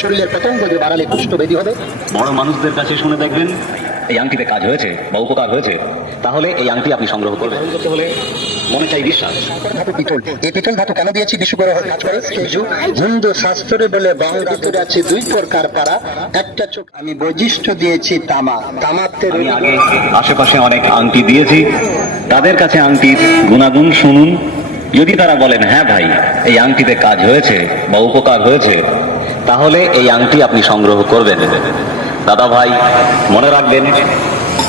শরীরের পতঙ্গ দিয়ে বাড়ালে কুষ্ঠবেদী হবে। বড় মানুষদের কাছে শুনে দেখবেন এই আংটিতে কাজ হয়েছে বা উপকার হয়েছে তাহলে এই আংটি আপনি সংগ্রহ করবেন। করতে হলে মনে চাই বিশ্বাস। ধাতু পিতল। এই পিতল ধাতু কেন দিয়েছি? কাজ করে। হিন্দু শাস্ত্রে বলে আছে দুই প্রকার পারা। একটা চোখ আমি বৈশিষ্ট্য দিয়েছি তামা। তামাতে আমি আগে আশেপাশে অনেক আংটি দিয়েছি। তাদের কাছে আংটির গুণাগুণ শুনুন। যদি তারা বলেন হ্যাঁ ভাই এই আংটিতে কাজ হয়েছে বা উপকার হয়েছে তাহলে এই আংটি আপনি সংগ্রহ করবেন। দাদা ভাই, মনে রাখবেন,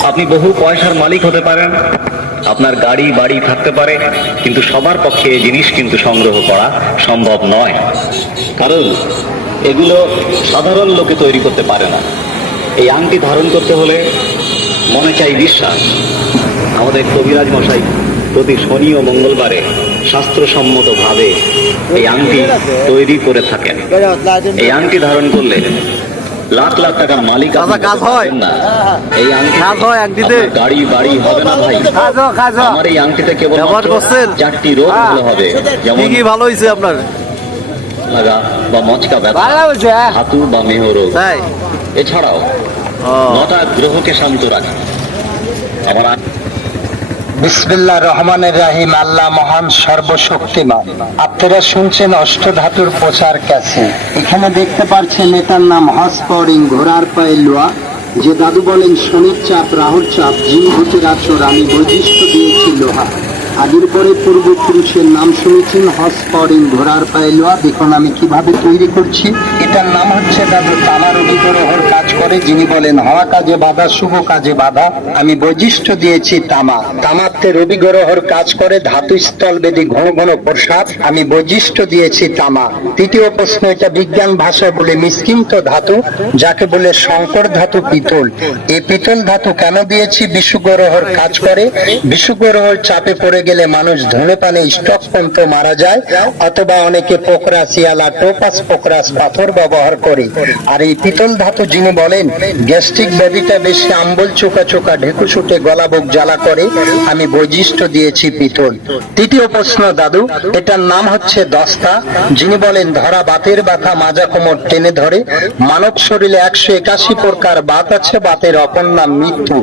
আপনি বহু পয়সার মালিক হতে পারেন, আপনার গাড়ি, বাড়ি থাকতে পারে, কিন্তু সবার পক্ষে এই জিনিস কিন্তু সংগ্রহ করা সম্ভব নয়। কারণ এগুলো সাধারণ লোকে তৈরি করতে পারে না। এই আংটি ধারণ করতে হলে মনে চাই বিশ্বাস। আমাদের কবিরাজ মশাই প্রতি শনি ও মঙ্গলবারে শাস্ত্রসম্মতভাবে এই আংটি তৈরি করে থাকেন। এই আংটি ধারণ করলে লাখ লাখ টাকার মালিক কাজ হয়? না। এই আংটি কাজ হয় আংটিতে? গাড়ি বাড়ি হবে না ভাই। কাজ হয়, কাজ হয়। আমার এই আংটিতে কেবল ব্যবহার করছেন? চারটি রোগ হ্যাঁ। ভালো হবে। যেমন কি ভালো হয়েছে আপনার। লাগা বা মচকা ব্যথা হাতুর বা মেহ রোগ। তাই? এছাড়াও নটা গ্রহকে শান্ত রাখে। আবার বিসমিল্লাহ রহমানের রাহিম, আল্লাহ মহান সর্বশক্তিমান। আপনারা শুনছেন অষ্টধাতুর প্রচার কাছে এখানে দেখতে পাচ্ছেন এটার নাম হসপরিং, ঘোড়ার পায়ে লোয়া। যে দাদু বলেন, শনির চাপ, রাহুর চাপ, জিন ভূতের আচর আমি বৈশিষ্ট্য দিয়েছি লোহা। আগের পরে পূর্বপুরুষের নাম শুনেছেন হসপরিং ঘোড়ার পায়ে লোয়া, দেখুন আমি কীভাবে তৈরি করছি। এটার নাম হচ্ছে দাদু তামার অভিগ্রহর কাজ করে, যিনি বলেন, হওয়া কাজে বাধা, শুভ কাজে বাধা। আমি বৈশিষ্ট্য দিয়েছি তামা। তামাতে রবি গ্রহর কাজ করে, ধাতু স্থল বেদি ঘন ঘন প্রসাদ। আমি বৈশিষ্ট্য দিয়েছি তামা। তৃতীয় প্রশ্ন, এটা বিজ্ঞান ভাষায় বলে মিসকিন্ত ধাতু, যাকে বলে শঙ্কর ধাতু পিতল। এই পিতল ধাতু কেন দিয়েছি? বিশ্বগ্রহর কাজ করে। বিশ্বগ্রহর চাপে পড়ে গেলে মানুষ ধনে পানে স্টক পর্যন্ত মারা যায়, অথবা অনেকে পোকরা শিয়ালা টোপাস পোকরাস পাথর ব্যবহার করে। আর এই পিতল ধাতু যিনি বলেন, গ্যাস্ট্রিক ব্যাধিটা বেশি আম্বল চোকা চোকা ঢেকুশুটে গলা বুক জ্বালা করে, আমি বৈশিষ্ট্য দিয়েছি পিতল। তৃতীয় প্রশ্ন, দাদু, এটার নাম হচ্ছে দস্তা। যিনি বলেন, ধরা বাতের ব্যথা মাজা কোমর টেনে ধরে, মানব শরীরে একশো একাশি প্রকার বাত আছে, বাতের অপর নাম মৃত্যু।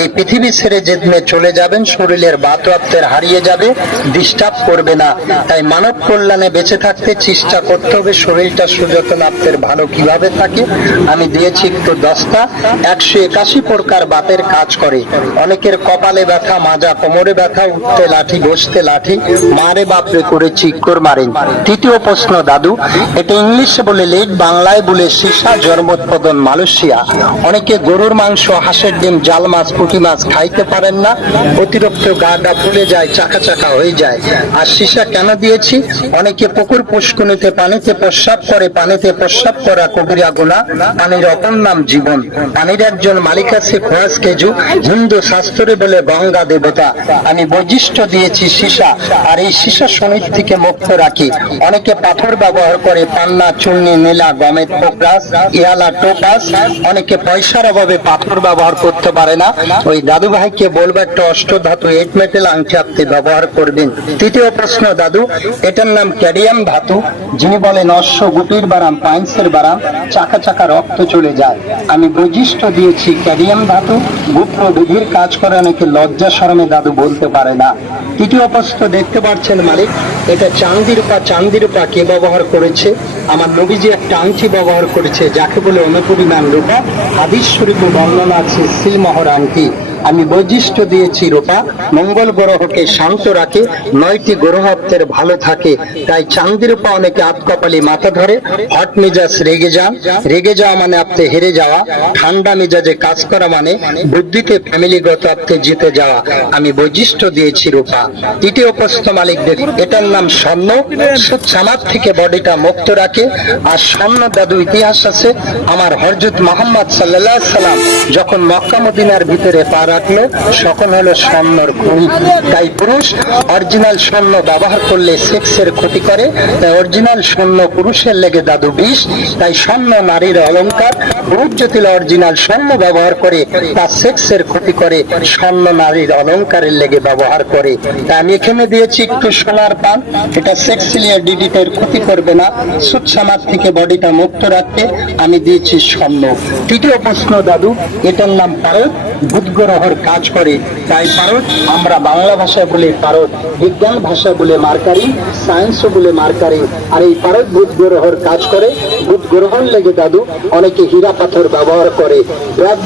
এই পৃথিবী ছেড়ে যেদিনে চলে যাবেন, শরীরের বাত আপনার হারিয়ে যাবে ডিস্টার্ব করবে না। তাই মানব কল্যাণে বেঁচে থাকতে চেষ্টা করতে হবে, শরীরটা সুযত্ন ভালো কীভাবে থাকে, আমি দিয়েছি একটু দস্তা একশো একাশি প্রকার বাতের কাজ করে। অনেকের কপালে ব্যথা, মাজা, কোমরে ব্যথা, উঠতে লাঠি, বসতে লাঠি মারে বাপরে করে চিক্কর মারেন। তৃতীয় প্রশ্ন, দাদু, এটা ইংলিশে বলে লেট বাংলায় বলে সীসা জন্মোৎপাদন মালয়েশিয়া। অনেকে গরুর মাংস, হাঁসের ডিম, জাল মাছ, পুঁটি মাছ খাইতে পারেন না, অতিরিক্ত গা গা ফুলে যায় চাকা চাকা হয়ে যায়। আর সীসা কেন দিয়েছি? অনেকে পুকুর পুষ্কুনিতে পানিতে প্রস্রাব করে, পানিতে প্রস্রাব করা কবিরা গুণা, পানির অপর নাম জীবন। পানির একজন মালিক আছে খোয়াজ কেজু, হিন্দু শাস্ত্রে বলে গঙ্গা দেবতা। আমি বৈশিষ্ট্য দিয়েছি সীসা, আর এই সীসা শনির থেকে মুক্ত রাখি। অনেকে পাথর ব্যবহার করে, পান্না, চুন্নি, নীলা, গমের পোকরাস ইহালা টোপাস অনেকে পয়সার অভাবে পাথর ব্যবহার করতে পারে না। ওই দাদু ভাইকে বলব, একটা অষ্টধাতু এইট মেটেল আংটি আপনি ব্যবহার করবেন। তৃতীয় প্রশ্ন, দাদু, এটার নাম ক্যাডিয়াম ধাতু, যিনি বলেন অশ্ব গুটির বারাম, পাইন্সের বারাম, চাকা চাকা রক্ত চলে যায়। আমি বৈশিষ্ট্য দিয়েছি, ক্যাডিয়াম ধাতু গুপ্ত বিধির কাজ করে অনেকে লজ্জা শরমে দাদু বলতে পারে না। তৃতীয় প্রশ্ন, দেখতে পাচ্ছেন মালিক, এটা চান্দির পা চান্দির পা কে ব্যবহার করেছে? আমার নবীজি একটা আংটি ব্যবহার করেছে, যাকে বলে অনুপরিমাণ রূপা। হাদিস বর্ণনা আছে শ্রীমহর আংটি। আমি বৈশিষ্ট্য দিয়েছি রূপা। মঙ্গল গ্রহকে শান্ত রাখে, নয়টি গ্রহ আপনার ভালো থাকে। তাই চান্দির উপা অনেকে আতকপালি মাথা ধরে, হট মেজাজ রেগে যান। রেগে যাওয়া মানে আপনি হেরে যাওয়া, ঠান্ডা মেজাজে কাজ করা মানে বুদ্ধিতে ফ্যামিলিগত আপনি জিতে যাওয়া। আমি বৈশিষ্ট্য দিয়েছি রূপা। তৃতীয় প্রশ্ন মালিক দেখুন এটার নাম স্বর্ণ। ছামার থেকে বডিটা মুক্ত রাখে। আর স্বর্ণ দাদু ইতিহাস আছে। আমার হরজত মোহাম্মদ সাল্লাহ সাল্লাম যখন মক্কা মদিনার ভিতরে পা রাখল সকল হলো স্বর্ণর খুঁড়ি তাই পুরুষ অরিজিনাল স্বর্ণ ব্যবহার করলে সেক্সের ক্ষতি করে, তাই অরিজিনাল স্বর্ণ পুরুষের লেগে দাদু বিষ, তাই স্বর্ণ নারীর অলংকার রূপজ্যোতিল অরিজিনাল স্বর্ণ ব্যবহার করে, তার সেক্সের ক্ষতি করে, স্বর্ণ নারীর অলংকারের লেগে ব্যবহার করে। তা আমি এখানে দিয়েছি একটু সোনার পান। এটা সেক্সিলিয়া ডিডিটের ক্ষতি করবে না। সুচ্ছামার থেকে বডিটা মুক্ত রাখতে আমি দিয়েছি স্বর্ণ। তৃতীয় প্রশ্ন, দাদু, এটার নাম পারে পারদ বুধগ্রহর কাজ করে, তাই পারদ আমরা বাংলা ভাষায় বলে পারদ বিজ্ঞান ভাষা বলে মার্কারি সায়েন্স বলে মার্কারি, আর এই পারদ বুধ গ্রহর কাজ করে বুধ গ্রহণ লেগে দাদু অনেকে হীরা পাথর ব্যবহার করে।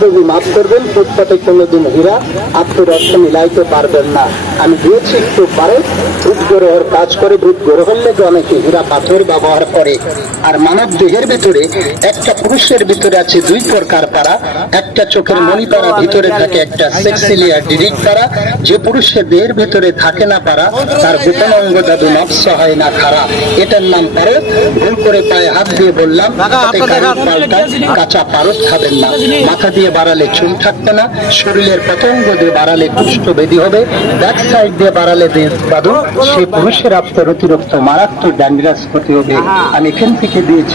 দেবী মাফ করবেন, ফুটপাতে কোনোদিন হীরা আত্মরক্ত মিলাইতে পারবেন না। আমি দিয়েছি একটু পারদ বুধ গ্রহর কাজ করে বুধ গ্রহণ লেগে অনেকে হীরা পাথর ব্যবহার করে। আর মানব দেহের ভিতরে একটা পুরুষের ভিতরে আছে দুই প্রকার পারা। একটা চোখের মণিপাড়া ভিতরে থাকে একটা সেক্সিলিয়া ডিরিক পারা। যে পুরুষের দেহের ভিতরে থাকে না পারা, তার গোপন অঙ্গ দাদু নবস হয় না খারাপ এটার নাম পারে। ভুল করে পায়ে হাত দিয়ে বললাম তাতে গাড়ির পাল্টা কাঁচা পারদ খাবেন না। মাথা দিয়ে বাড়ালে চুল থাকবে না শরীরের পতঙ্গ দিয়ে বাড়ালে কুষ্ঠ বেদি হবে ব্যাক সাইড দিয়ে বাড়ালে দে- সে সেই পুরুষের আপনার অতিরিক্ত মারাত্মক ড্যান্ড্রাস ক্ষতি হবে আমি এখান থেকে দিয়েছি